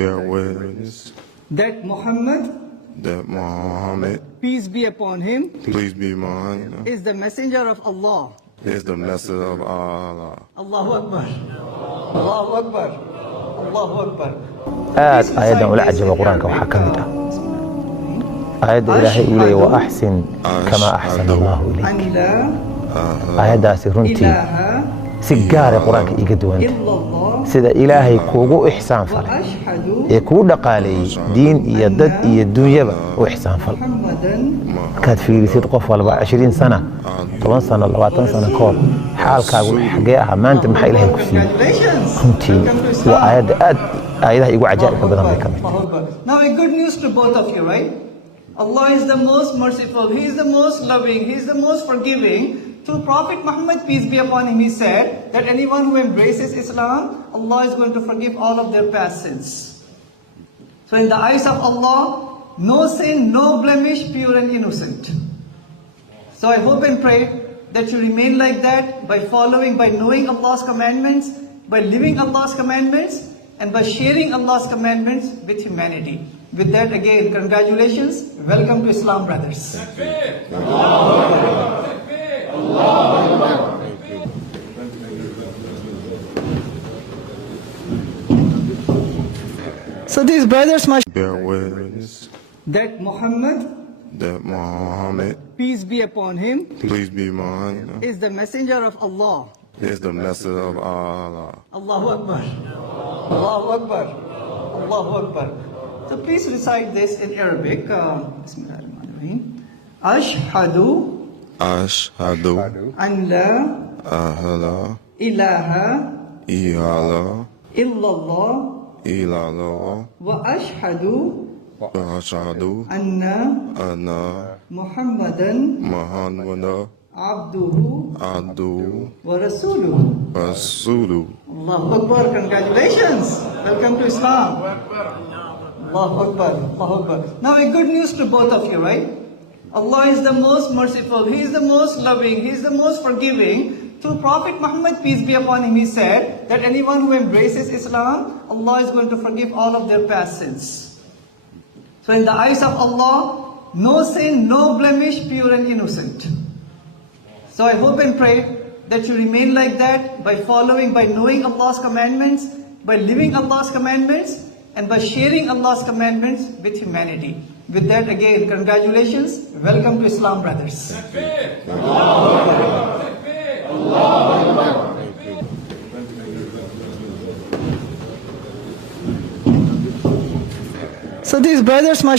bear witness that Muhammad, that Muhammad, peace be upon him, please be mine, is the messenger of Allah. is the message of Allah. Allahu Akbar. Allahu Akbar. Allahu Akbar. aad ayadan ula cajaba quraanka waxa kamid ah ayada ilaahay uu leeyahay wa ahsin kama ahsana Allahu ilayk An la ayadaasi runtii ilaha si gaar ah quraanka iga duwan illallah sida ilaahay kuugu ihsaan wa falay ashhadu ee kuu dhaqaaleeyay diin iyo dad iyo dunyaba u ihsaan fal Muhammadan markaad fiirisid qof walba 20 sano 10 sano 20 sano koor xaalkaagu xagee ah maanta maxaa ilaahay ku siiyay congratulations. runtii Welcome to waa Islam. ayada aad ayadaha igu cajaa'ibka badan bay kamid Allahu Akbar. Now a good news to both of you, right? Allah is the most merciful, He is the most loving, He is the most forgiving. To Prophet Muhammad, peace be upon him, he said that anyone who embraces Islam, Allah is going to forgive all of their past sins. So in the eyes of Allah, no sin, no blemish, pure and innocent. So I hope and pray that you remain like that by following, by knowing Allah's commandments, by living Allah's commandments, and by sharing Allah's commandments with humanity. With that, again, congratulations. Welcome to Islam, brothers. So these brothers must Bear witness that Muhammad, that Muhammad, peace be upon him, please be mine, is the messenger of Allah. is the message of Allah. Allahu Akbar. Allahu Akbar. Allahu Akbar. So please recite this in Arabic. Bismillahirrahmanirrahim. Ashhadu Ashhadu an la ahla ilaha illallah illallah illallah wa ashhadu wa ashhadu anna anna Muhammadan Muhammadan abduhu abduhu wa rasuluhu. rasuluhu. Allahu Akbar. Congratulations. Welcome to Islam. Allahu Akbar. Allahu Akbar. Now a good news to both of you, right? Allah is the most merciful, He is the most loving, He is the most forgiving. To Prophet Muhammad, peace be upon him, he said that anyone who embraces Islam, Allah is going to forgive all of their past sins. So in the eyes of Allah, no sin, no blemish, pure and innocent. So I hope and pray that you remain like that by following, by knowing Allah's commandments, by living Allah's commandments, and by sharing Allah's commandments with humanity. With that, again, congratulations. Welcome to Islam, brothers. So these brothers must